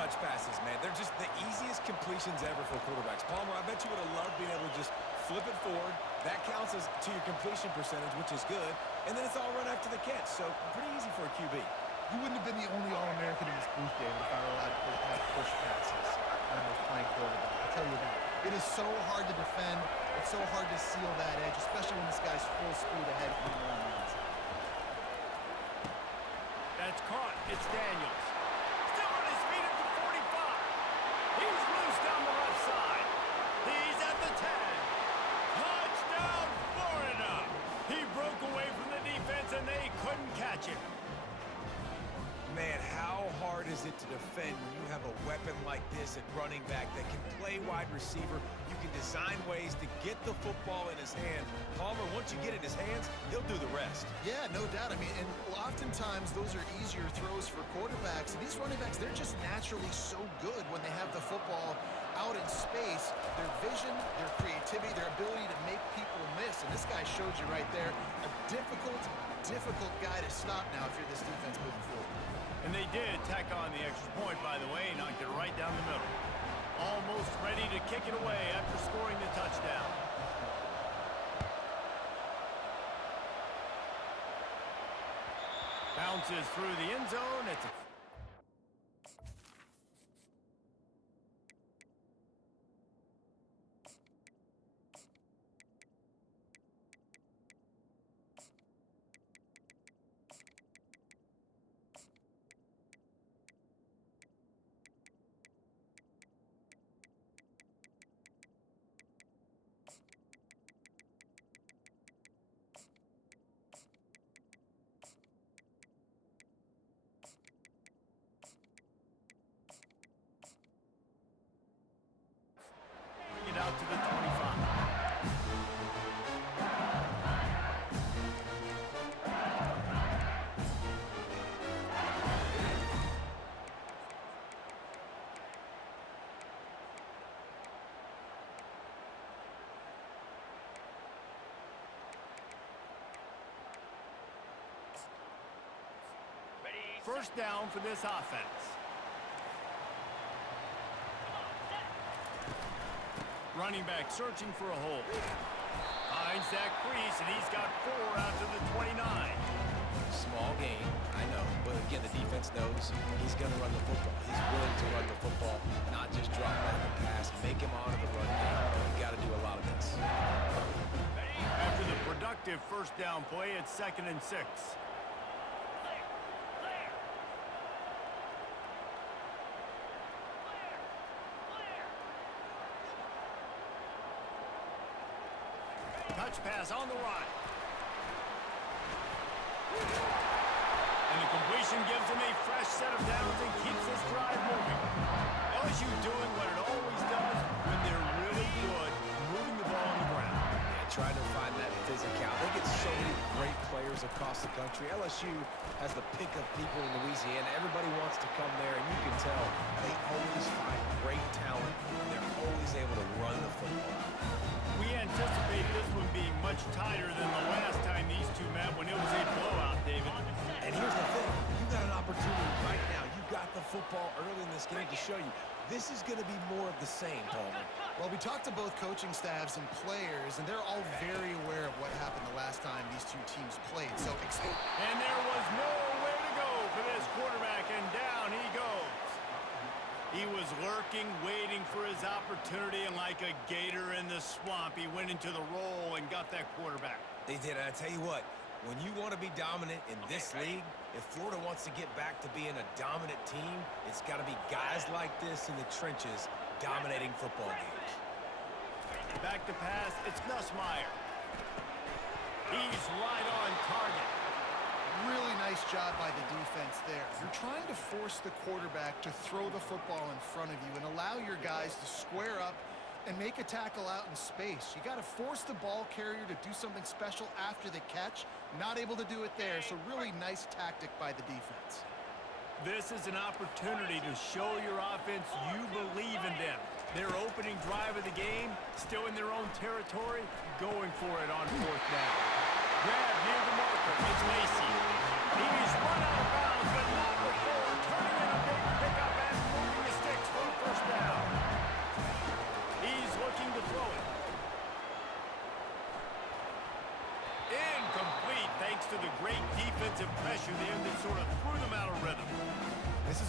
touch passes, man. They're just the easiest completions ever for quarterbacks. Palmer, I bet you would have loved being able to just flip it forward. That counts as to your completion percentage, which is good. And then it's all run after the catch, so pretty easy for a QB. You wouldn't have been the only All-American in this booth, David, if I were allowed to have push passes when I was playing quarterback. I'll tell you that. It is so hard to defend. It's so hard to seal that edge, especially when this guy's full speed ahead from the line. That's caught. It's Daniels. Still on his feet at the 45. He's loose down the left side. He's at the 10. Touchdown, Florida. He broke away from the defense, and they couldn't catch him. Man, how hard is it to defend when you have a weapon like this at running back that can play wide receiver? You can design ways to get the football in his hand. Palmer, once you get it in his hands, he'll do the rest. Yeah, no doubt. I mean, and oftentimes those are easier throws for quarterbacks. And these running backs, they're just naturally so good when they have the football out in space. Their vision, their creativity, their ability to make people miss. And this guy showed you right there, a difficult guy to stop now if you're this defense moving forward. And they did tack on the extra point, by the way, knocked it right down the middle. Almost ready to kick it away after scoring the touchdown. Bounces through the end zone. It's a out to the 25. First down for this offense. Running back searching for a hole. Finds that crease, and he's got 4 out to the 29. Small game, I know. But again, the defense knows he's going to run the football. He's willing to run the football, not just drop back and pass, make him honor the run game. You got to do a lot of this. After the productive first down play, it's 2nd and 6. Touch pass on the right. And the completion gives him a fresh set of downs and keeps this drive moving. LSU doing what it always does when they're really good, moving the ball on the ground. Yeah, trying to find that physicality. They get so many great players across the country. LSU has the pick of people in Louisiana. Everybody wants to come there, and you can tell they always find great talent, and they're always able to run the football. We anticipate this one being much tighter than the last time these two met when it was a blowout, David. And here's the thing. You got an opportunity right now. You got the football early in this game to show you. This is going to be more of the same, Palmer. Well, we talked to both coaching staffs and players, and they're all very aware of what happened the last time these two teams played. So, and there was nowhere to go for this quarterback, and down he goes. He was lurking, waiting for his opportunity, and like a gator in the swamp, he went into the roll and got that quarterback. They did, and I tell you what, when you want to be dominant in this league, if Florida wants to get back to being a dominant team, it's got to be guys like this in the trenches dominating football games. Back to pass, it's Nussmeier. He's right on target. Really nice job by the defense there. You're trying to force the quarterback to throw the football in front of you and allow your guys to square up and make a tackle out in space. You got to force the ball carrier to do something special after the catch. Not able to do it there, so really nice tactic by the defense. This is an opportunity to show your offense you believe in them. Their opening drive of the game, still in their own territory, going for it on 4th down. Grab near the marker, it's Macy. He's run out of bounds, but not before turning in a big pickup and moving his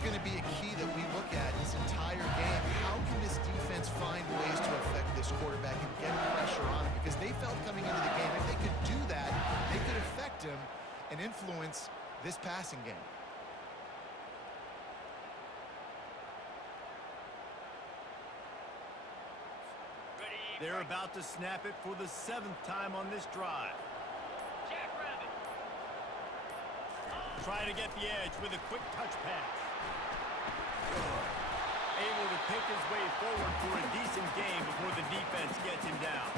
going to be a key that we look at this entire game. How can this defense find ways to affect this quarterback and get pressure on him? Because they felt coming into the game, if they could do that, they could affect him and influence this passing game. They're about to snap it for the 7th time on this drive. Trying to get the edge with a quick touch pass. Able to pick his way forward for a decent game before the defense gets him down.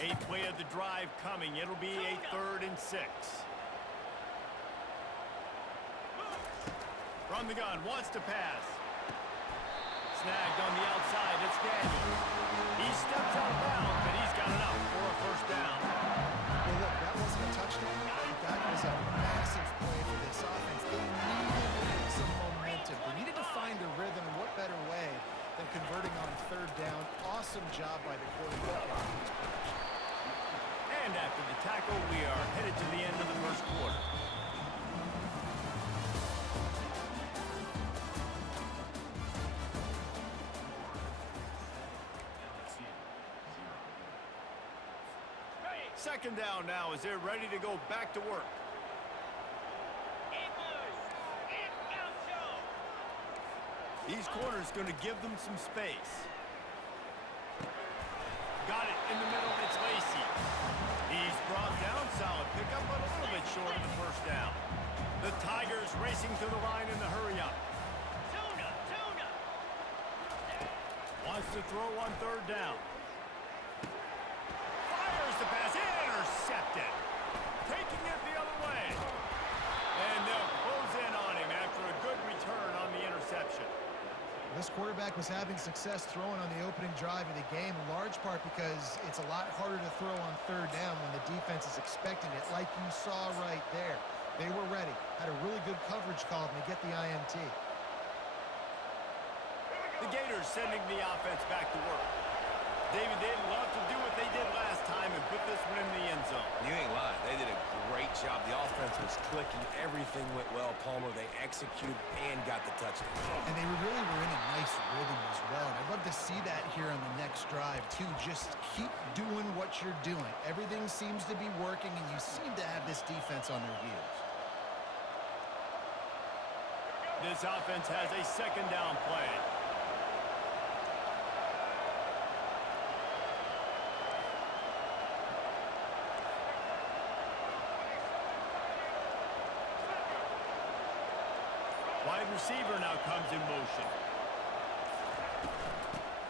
Eighth play of the drive coming. It'll be a 3rd and 6. From the gun, wants to pass. Snagged on the outside, it's Daniels. He steps out of bounds, but he's got enough for a 1st down. Well, look, that wasn't a touchdown. That was a massive play for this offense. They needed some momentum. They needed to find a rhythm, and what better way than converting on 3rd down. Awesome job by the quarterback. And after the tackle, we are headed to the end of the 1st quarter. Second down now as they're ready to go back to work. These corners going to give them some space. Got it in the middle. It's Lacy. He's brought down. Solid pickup, but a little bit short of the 1st down. The Tigers racing to the line in the hurry-up. Wants to throw on 3rd down. Fires the pass. Intercepted. Taking it the other way. And they'll close in on him after a good return on the interception. This quarterback was having success throwing on the opening drive of the game, in large part because it's a lot harder to throw on 3rd down when the defense is expecting it, like you saw right there. They were ready, had a really good coverage call, and they get the INT. The Gators sending the offense back to work. David, they'd love to do what they did last time and put this one in the end zone. You ain't lying. They did a great job. The offense was clicking. Everything went well. Palmer, they executed and got the touchdown. And they really were in a nice rhythm as well. And I'd love to see that here on the next drive, too. Just keep doing what you're doing. Everything seems to be working, and you seem to have this defense on their heels. This offense has a 2nd down play. Wide receiver now comes in motion.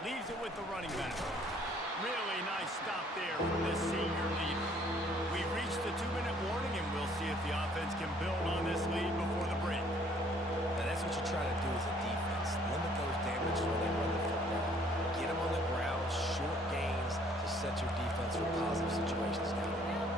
Leaves it with the running back. Really nice stop there from this senior leader. We've reached the 2-minute warning, and we'll see if the offense can build on this lead before the break. Now, that's what you try to do as a defense. Limit those damages when they run the football. Get them on the ground, short gains to set your defense for positive situations down the road.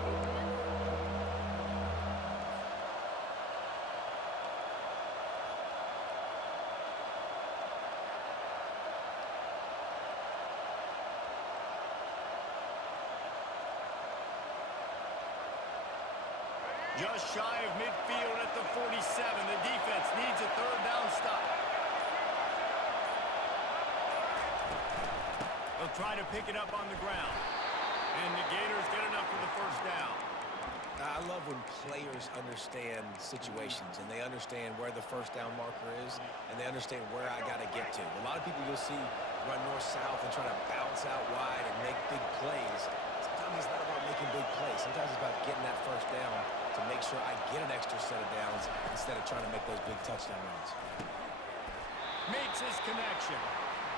Just shy of midfield at the 47. The defense needs a 3rd down stop. They'll try to pick it up on the ground. And the Gators get enough for the 1st down. I love when players understand situations and they understand where the 1st down marker is and they understand where I got to get to. A lot of people you'll see run north-south and try to bounce out wide and make big plays. Sometimes it's not about making big plays. Sometimes it's about getting that 1st down to make sure I get an extra set of downs instead of trying to make those big touchdown runs. Makes his connection.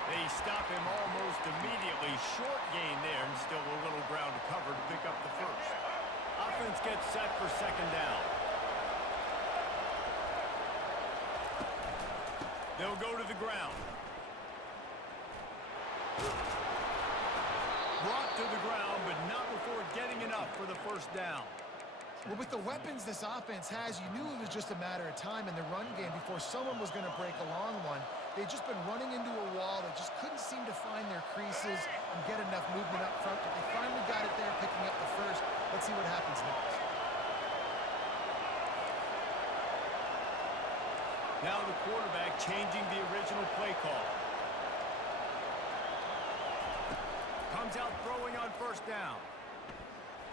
They stop him almost immediately. Short gain there and still a little ground to cover to pick up the 1st. Offense gets set for 2nd down. They'll go to the ground. Brought to the ground, but not before getting enough for the 1st down. Well, with the weapons this offense has, you knew it was just a matter of time in the run game before someone was going to break a long one. They'd just been running into a wall. They just couldn't seem to find their creases and get enough movement up front, but they finally got it there, picking up the 1st. Let's see see what happens next. Now the quarterback changing the original play call. Comes out throwing on first down.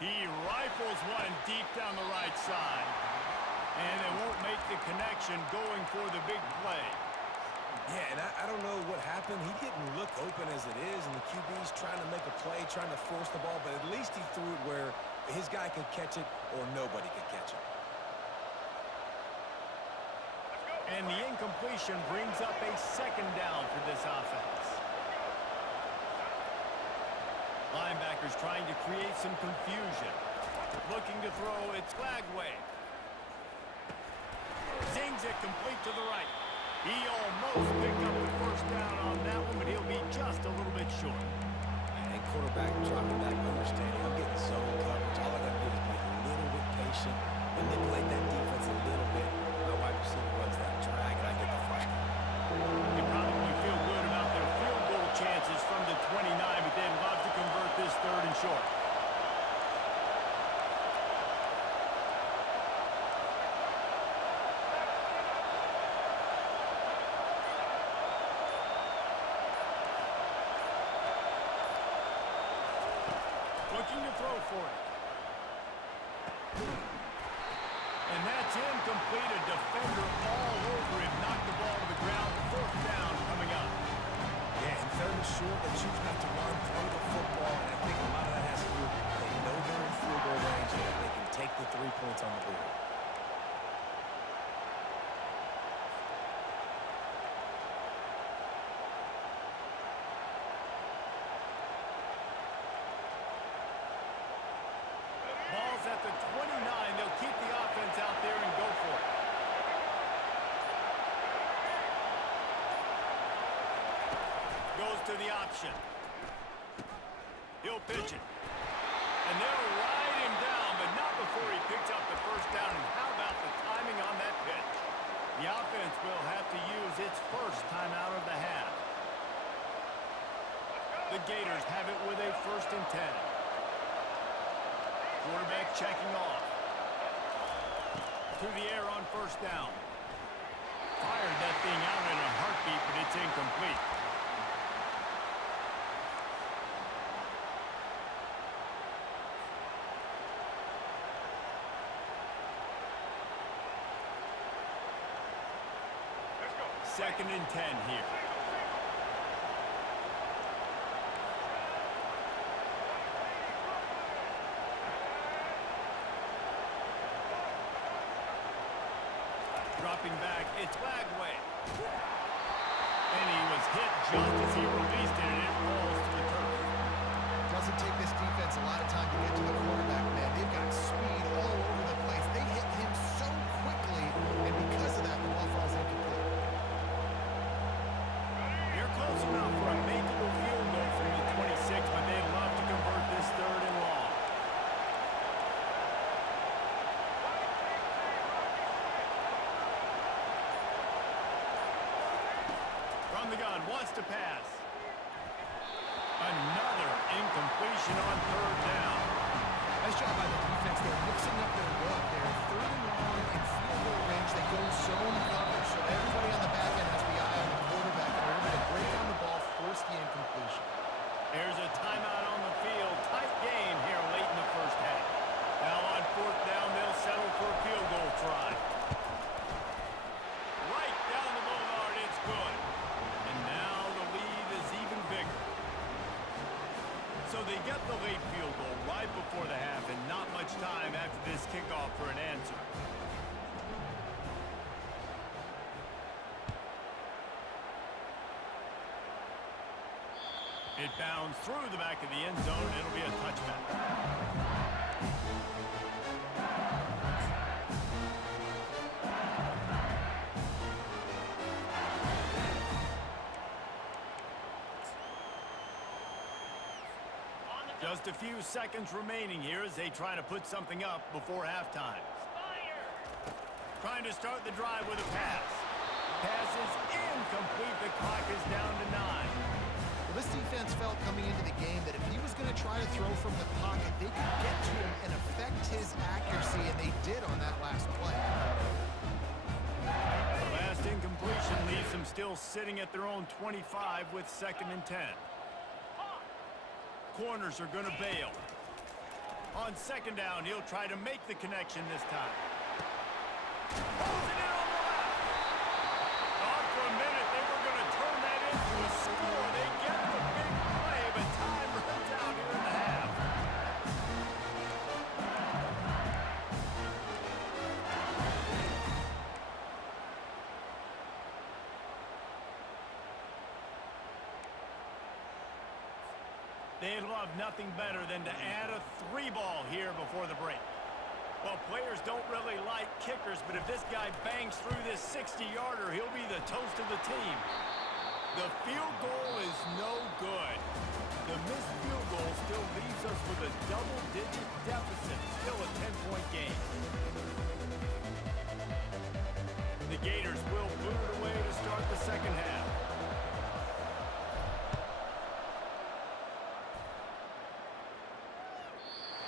He rifles one deep down the right side. And they won't make the connection going for the big play. Yeah, and I don't know what happened. He didn't look open as it is, and the QB's trying to make a play, trying to force the ball, but at least he threw it where his guy could catch it or nobody could catch it. And the incompletion brings up a second down for this offense. Linebackers trying to create some confusion. Looking to throw, it's Lagway. Zings it complete to the right. He almost picked up the first down on that one, but he'll be just a little bit short. And quarterback dropping back, understanding I'm getting zone coverage. All I got to do is be a little bit patient, manipulate that defense a little bit. My wide receiver runs that drag, and I get the first down. They probably feel good about their field goal chances from the 29, but they'd love to convert this third and short. Looking to throw for it. And that's incomplete. A defender all over him. Knocked the ball to the ground. Fourth down coming up. Yeah, and third and short, they choose not to run, throw the football, and I think a lot of that has to do with they know they're in field goal range and they can take the 3 points on the board. Ball's at the 29. They'll keep the offense out there and go for it. Goes to the option. He'll pitch it. And they'll ride him down, but not before he picks up the first down. And how about the timing on that pitch? The offense will have to use its first timeout of the half. The Gators have it with a 1st and 10. Quarterback checking off. To the air on first down. Fired that thing out in a heartbeat, but it's incomplete. Second and 10 here. Dropping back, it's Lagway. And he was hit just as he released it, and it falls to the turf. Doesn't take this defense a lot of time to get to the quarterback, man. They've got speed all over the place. They hit him so quickly, and because of that, the ball falls incomplete. They're close enough for a makeable field goal from the 26, but they'd love to convert this third and long. From the gun, wants to pass. Another incompletion on third down. Nice job by the defense. They're mixing up their look. They're third and long in field goal range. They go zone cover, so everybody on the back end has the eye on the quarterback. And they're able to break down the ball, force the incompletion. There's a timeout on the field. Tight game here late in the first half. Now on fourth down, they'll settle for a field goal try. Right down the boulevard, it's good. And now the lead is even bigger. So they get the late field goal right before the half, and not much time after this kickoff for an answer. It bounds through the back of the end zone, and it'll be a touchback. Just a few seconds remaining here as they try to put something up before halftime. Trying to start the drive with a pass. Pass is incomplete. The clock is down to 9. Well, this defense felt coming into the game that if he was going to try to throw from the pocket, they could get to him and affect did on that last play. The last incompletion leaves them still sitting at their own 25 with 2nd and 10. Corners are going to bail. On 2nd down, he'll try to make the connection this time. Pulls it in on the left. Thought for a minute they were going to turn that into a score. They get the big play, but time runs out here in the half. They'd love nothing better than to add a 3-ball here before the break. Well, players don't really like kickers, but if this guy bangs through this 60-yarder, he'll be the toast of the team. The field goal is no good. The missed field goal still leaves us with a double-digit deficit, still a 10-point game. The Gators will boot it away to start the 2nd half.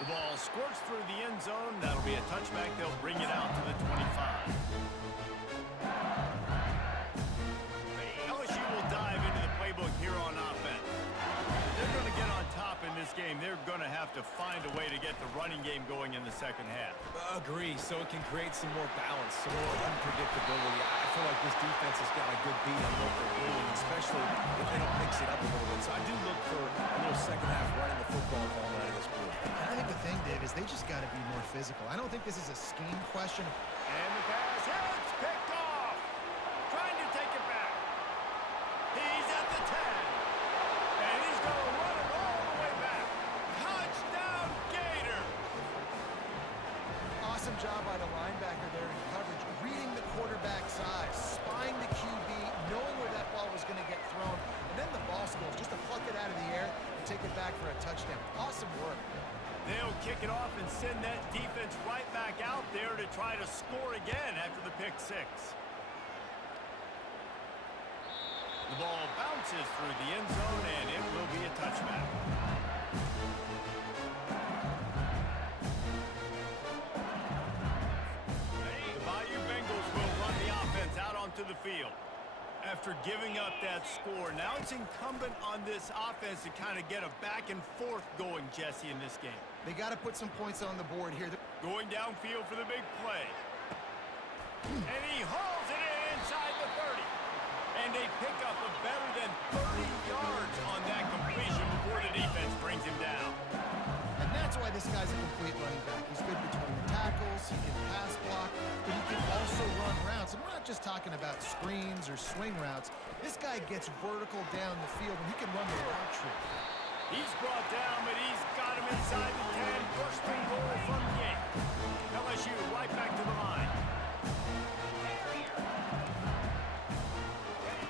The ball squirts through the end zone. That'll be a touchback. They'll bring it out to the 25. LSU will dive into the playbook here on offense. If they're going to get on top in this game, they're going to have to find a way to get the running game going in the 2nd half. Agree, so it can create some more balance, some more unpredictability. I feel like this defense has got a good beat on what they're doing, especially if they don't mix it up a little bit. So I do look for a little 2nd half running the football going out of this group. And I think the thing, Dave, is they just got to be more physical. I don't think this is a scheme question. And the pass, it's picked off. Trying to take it back. He's at the 10. And he's going to run it all the way back. Touchdown, Gators. Awesome job by the linebacker there in coverage, reading the quarterback's eyes, spying the QB, knowing where that ball was going to get thrown, and then the ball skills just to pluck it out of the air and take it back for a touchdown. Awesome work. They'll kick it off and send that defense right back out there to try to score again after the pick 6. The ball bounces through the end zone, and it will be a touchback. The Bayou Bengals will run the offense out onto the field. After giving up that score, now it's incumbent on this offense to kind of get a back and forth going, Jesse, in this game. They got to put some points on the board here. Going downfield for the big play. And he hauls it in inside the 30. And they pick up a better than 30 yards on that completion before the defense brings him down. And that's why this guy's a complete running back. He's good between the tackles, he can pass block, but he can also run routes. And we're not just talking about screens or swing routes. This guy gets vertical down the field, and he can run the route tree. He's brought down, but he's got him inside the 10. First and goal from the 8. LSU right back to the line.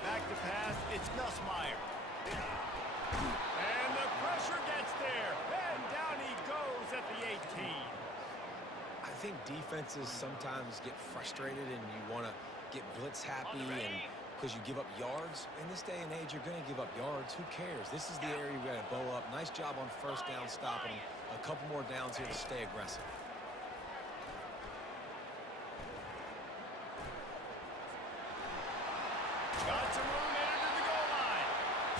Back to pass, it's Nussmeier. And the pressure gets there. And down he goes at the 18. I think defenses sometimes get frustrated and you want to get blitz happy and because you give up yards. In this day and age, you're going to give up yards. Who cares? This is the area we got to bow up. Nice job on 1st down stopping them. A couple more downs here to stay aggressive. Got some room into the goal line.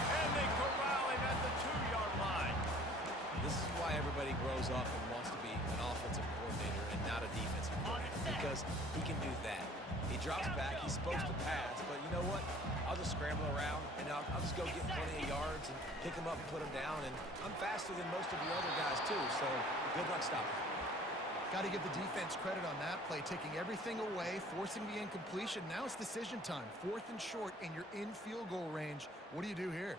And they corral him at the 2-yard line. This is why everybody grows up and wants to be an offensive coordinator and not a defensive coordinator, because he can do that. He drops back, he's supposed to pass, but you know what? I'll just scramble around, and I'll just go get plenty of yards and pick him up and put him down, and I'm faster than most of the other guys too, so good luck stopping. Got to give the defense credit on that play, taking everything away, forcing the incompletion. Now it's decision time. 4th and short, and you're in field goal range. What do you do here?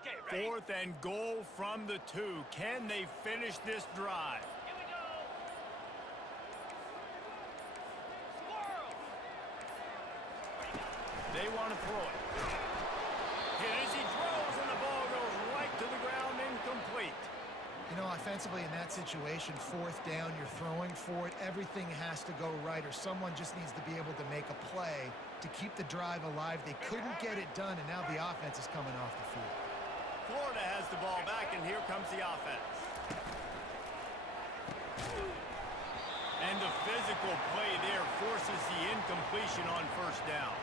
Okay, 4th and goal from the 2. Can they finish this drive? Here we go. Squirrel. They want to throw it. Hit as he throws, and the ball goes right to the ground, incomplete. You know, offensively in that situation, fourth down, you're throwing for it, everything has to go right, or someone just needs to be able to make a play to keep the drive alive. They couldn't get it done, and now the offense is coming off the field. Florida has the ball back, and here comes the offense. And the physical play there forces the incompletion on first down.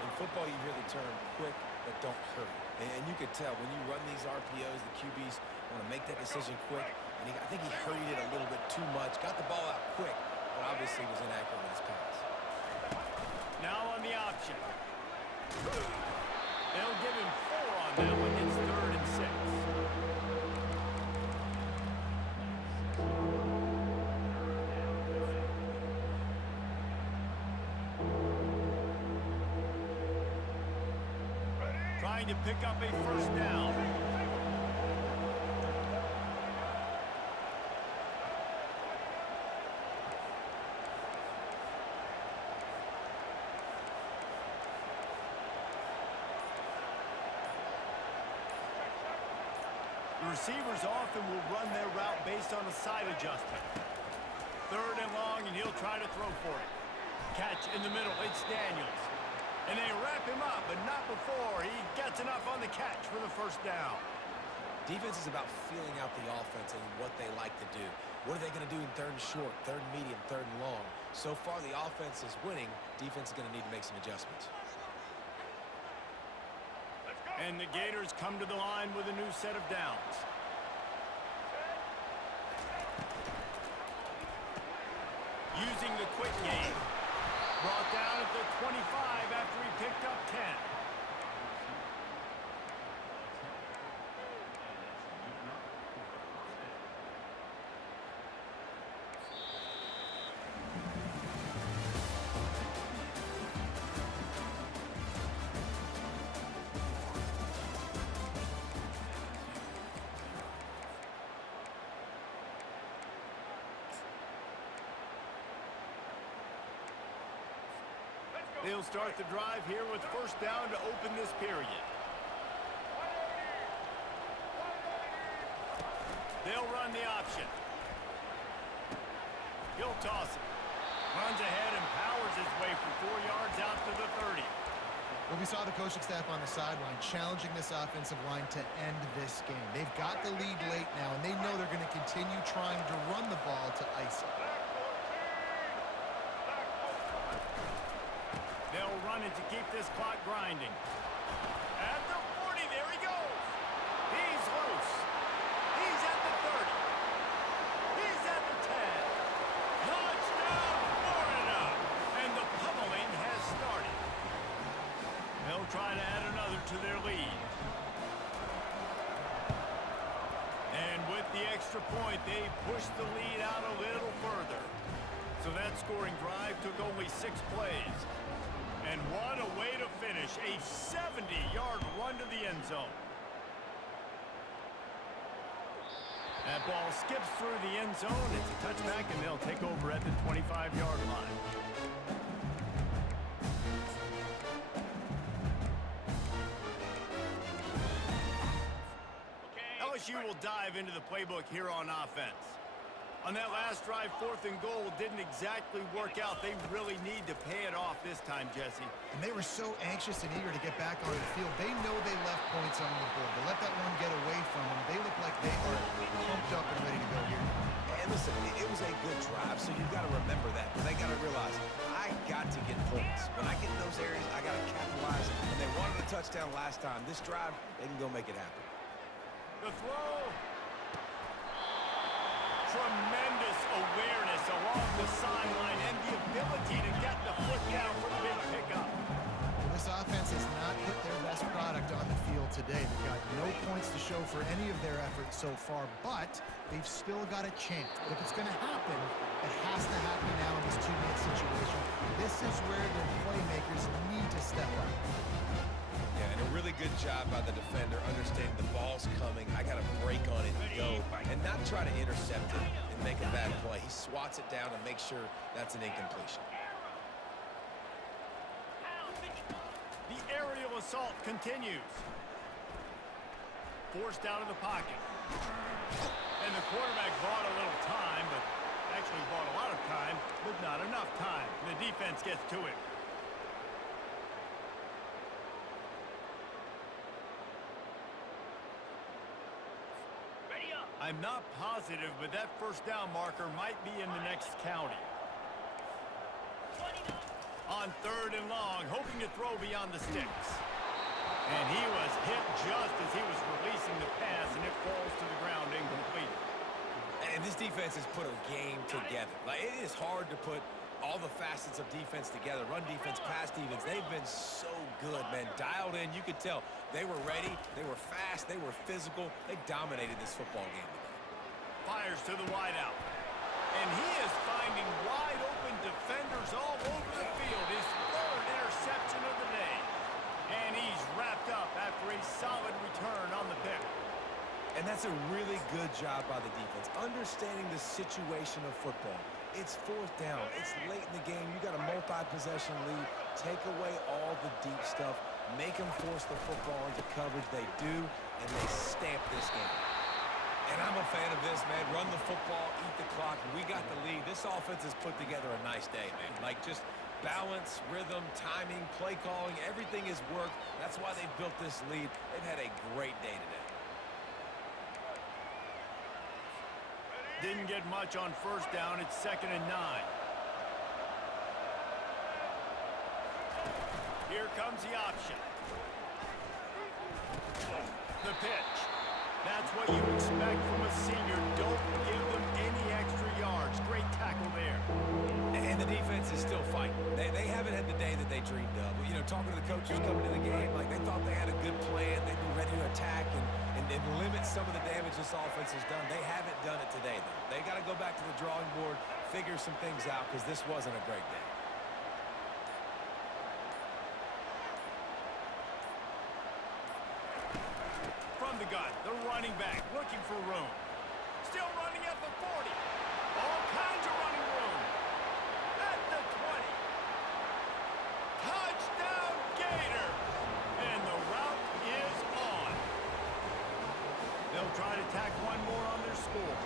In football, you hear the term quick but don't hurry. And you could tell when you run these RPOs, the QBs want to make that decision quick. And I think he hurried it a little bit too much. Got the ball out quick, but obviously was inaccurate with his pass. Now on the option. They'll give him 4 on that one. It's 3rd and 6. Trying to pick up a first down. The receivers often will run their route based on a side adjustment. 3rd and long, and he'll try to throw for it. Catch in the middle, it's Daniels. And they wrap him up, but not before he gets enough on the catch for the first down. Defense is about feeling out the offense and what they like to do. What are they going to do in 3rd and short, 3rd and medium, 3rd and long? So far, the offense is winning. Defense is going to need to make some adjustments. And the Gators come to the line with a new set of downs. Using the quick game. Brought down at the 25 after he picked up 10. They'll start the drive here with first down to open this period. They'll run the option. He'll toss it. Runs ahead and powers his way for 4 yards out to the 30. Well, we saw the coaching staff on the sideline challenging this offensive line to end this game. They've got the lead late now, and they know they're going to continue trying to run the ball to ice it. They'll run it to keep this clock grinding. At the 40, there he goes. He's loose. He's at the 30. He's at the 10. Touchdown, Florida! And the pummeling has started. They'll try to add another to their lead. And with the extra point, they push the lead out a little further. So that scoring drive took only 6 plays. And what a way to finish, a 70-yard run to the end zone. That ball skips through the end zone. It's a touchback, and they'll take over at the 25-yard line. LSU will dive into the playbook here on offense. On that last drive, 4th and goal didn't exactly work out. They really need to pay it off this time, Jesse. And they were so anxious and eager to get back on the field. They know they left points on the board. To let that one get away from them, they look like they are pumped up and ready to go here. And listen, it was a good drive, so you've got to remember that. But they got to realize, I got to get points. When I get in those areas, I got to capitalize. And they wanted a touchdown last time. This drive, they can go make it happen. The throw. Tremendous awareness along the sideline and the ability to get the foot down for the big pickup. Well, this offense has not put their best product on the field today. They've got no points to show for any of their efforts so far, but they've still got a chance. But if it's going to happen, it has to happen now in this 2-minute situation. This is where their playmakers need to step up. Yeah, and a really good job by the defender, understanding the ball's coming. I got to break on it and go, and not try to intercept it and make a bad play. He swats it down and makes sure that's an incompletion. The aerial assault continues. Forced out of the pocket. And the quarterback bought a little time, but actually bought a lot of time, but not enough time. The defense gets to it. Ready up. I'm not positive, but that first down marker might be in the next county. 29. On 3rd and long, hoping to throw beyond the sticks. And he was hit just as he was releasing the pass, and it falls to the ground incomplete. And this defense has put a game together. Like, it is hard to put all the facets of defense together. Run defense, pass defense. They've been so good, man. Dialed in. You could tell they were ready. They were fast. They were physical. They dominated this football game today. Fires to the wideout. And he is finding wide open defenders all over the field. His 3rd interception of the day. And he's wrapped up after a solid return on the pick. And that's a really good job by the defense, understanding the situation of football. It's 4th down. It's late in the game. You got a multi-possession lead. Take away all the deep stuff. Make them force the football into coverage. They do, and they stamp this game. And I'm a fan of this, man. Run the football, eat the clock. We got the lead. This offense has put together a nice day, man. Like, just balance, rhythm, timing, play calling, everything has worked. That's why they've built this lead. They've had a great day today. Didn't get much on 1st down. It's 2nd and 9. Here comes the option. The pitch. That's what you expect from a senior. Don't give them any extra yards. Great tackle there. And the defense is still fighting. They haven't had the day that they dreamed of. You know, talking to the coaches coming to the game, like they thought they had a good plan. They'd be ready to attack and limit some of the damage this offense has done. They haven't done it today, though. They got to go back to the drawing board, figure some things out, because this wasn't a great day. From the gun, the running back looking for room. Still running at the 40. All kinds of running room. At the 20. Touchdown Gators! And the route is on. They'll try to tack one more on their score.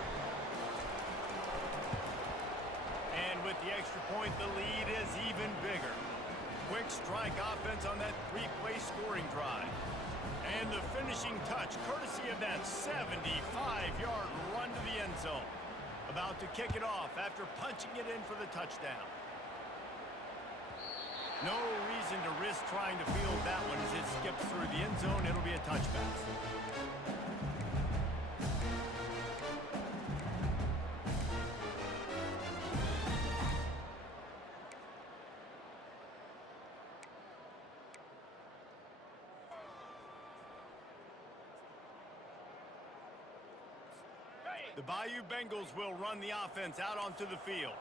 And with the extra point, the lead is even bigger. Quick strike offense on that 3-play scoring drive. And the finishing touch, courtesy of that 75-yard run to the end zone. About to kick it off after punching it in for the touchdown. No reason to risk trying to field that one as it skips through the end zone. It'll be a touchback. The Bayou Bengals will run the offense out onto the field.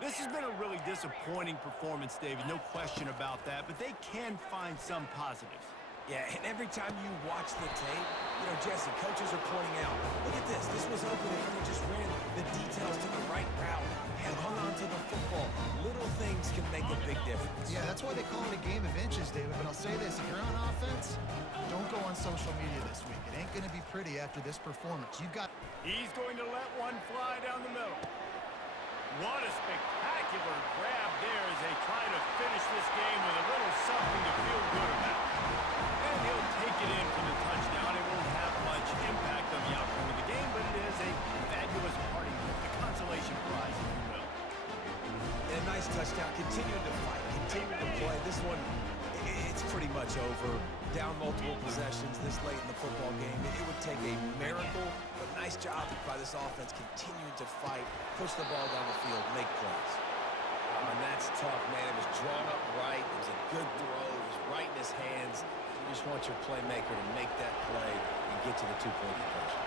This has been a really disappointing performance, David, no question about that, but they can find some positives. Yeah, and every time you watch the tape, you know, Jesse, coaches are pointing out, look at this. This was open if you just ran the details to the right route and hung on to the football. Little things can make a big difference. Yeah, that's why they call it a game of inches, David. But I'll say this, if you're on offense, don't go on social media this week. It ain't going to be pretty after this performance. You've got... He's going to let one fly down the middle. What a spectacular grab there as they try to finish this game with a little something to feel good about. And he'll take it in for the touchdown. It won't have much impact on the outcome of the game, but it is a fabulous parting gift, a consolation prize, if you will. And a nice touchdown. Continuing to fight, continuing to play. This one, it's pretty much over. Down multiple possessions this late in the football game. It would take a miracle, but nice job by this offense continuing to fight, push the ball down the field, make plays. And that's tough, man. It was drawn up right. It was a good throw. It was right in his hands. You just want your playmaker to make that play and get to the two-point conversion.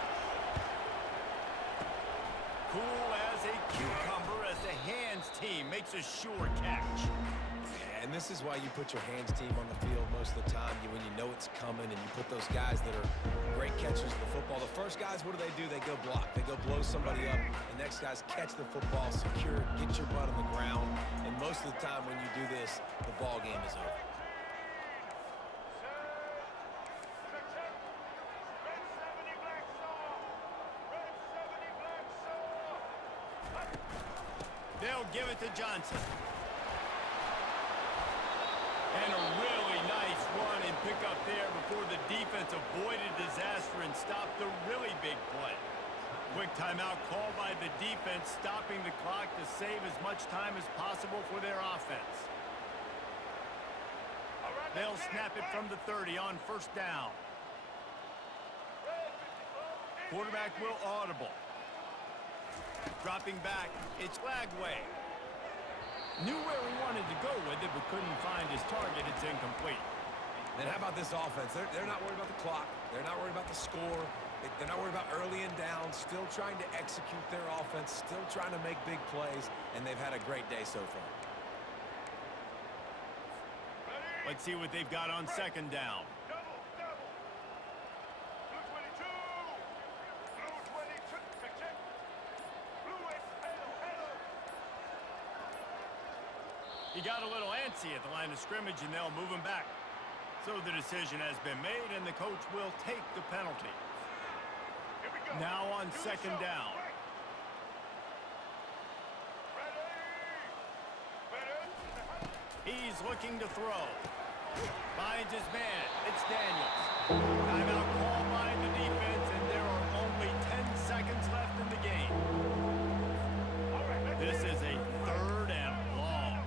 Cool as a cucumber as the hands team makes a sure catch. And this is why you put your hands team on the field most of the time, when you know it's coming, and you put those guys that are great catchers of the football. The first guys, what do? They go block. They go blow somebody up. The next guys catch the football, secure it, get your butt on the ground. And most of the time when you do this, the ball game is over. They'll give it to Johnson. And a really nice run and pick up there before the defense avoided disaster and stopped the really big play. Quick timeout called by the defense, stopping the clock to save as much time as possible for their offense. They'll snap it from the 30 on first down. Quarterback will audible. Dropping back, it's Lagway. Knew where he wanted to go with it, but couldn't find his target. It's incomplete. And how about this offense? They're not worried about the clock. They're not worried about the score. They're not worried about early and down. Still trying to execute their offense. Still trying to make big plays. And they've had a great day so far. Let's see what they've got on second down. Double. Blue 22. Blue 22. Check. Blue 8. Hello. He got a little antsy at the line of scrimmage, and they'll move him back. So the decision has been made, and the coach will take the penalty. Here we go. Now on second down. Ready. He's looking to throw. Finds his man. It's Daniels. Timeout called by the defense, and there are only 10 seconds left in the game. All right, This is a third and long.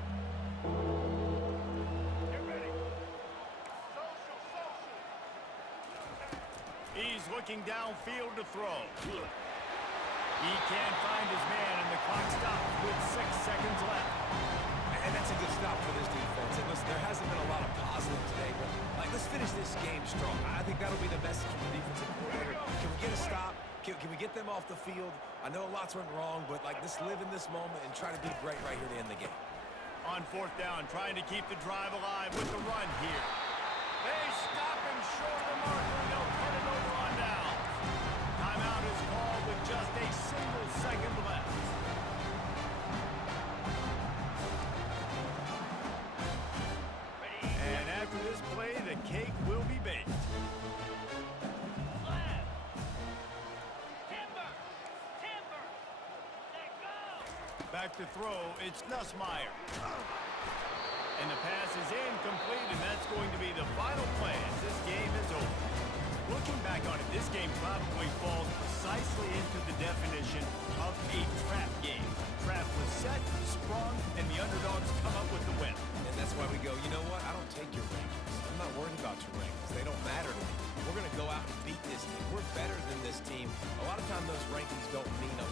get ready. Social. He's looking downfield to throw. He can't find his man, and the clock stops with 6 seconds left. And that's a good stop for this defense. And listen, there hasn't been a lot of positive today, but let's finish this game strong. I think that'll be the message from the defensive coordinator. Can we get a stop? Can we get them off the field? I know lots went wrong, but let's live in this moment and try to be great right here to end the game. On fourth down, trying to keep the drive alive with the run here. They stop him short of the marker, and they'll turn it over on downs. Timeout is called with just a single second left. And after this play, the cake will be baked. Left. Timber. Let go. Back to throw, it's Nussmeier. And the pass is incomplete, and that's going to be the final play as this game is over. Looking back on it, this game probably falls precisely into the definition of a trap game. Trap was set, sprung, and the underdogs come up with the win. And that's why we go, you know what? I don't take your rankings. I'm not worried about your rankings. They don't matter to me. We're going to go out and beat this team. We're better than this team. A lot of times those rankings don't mean a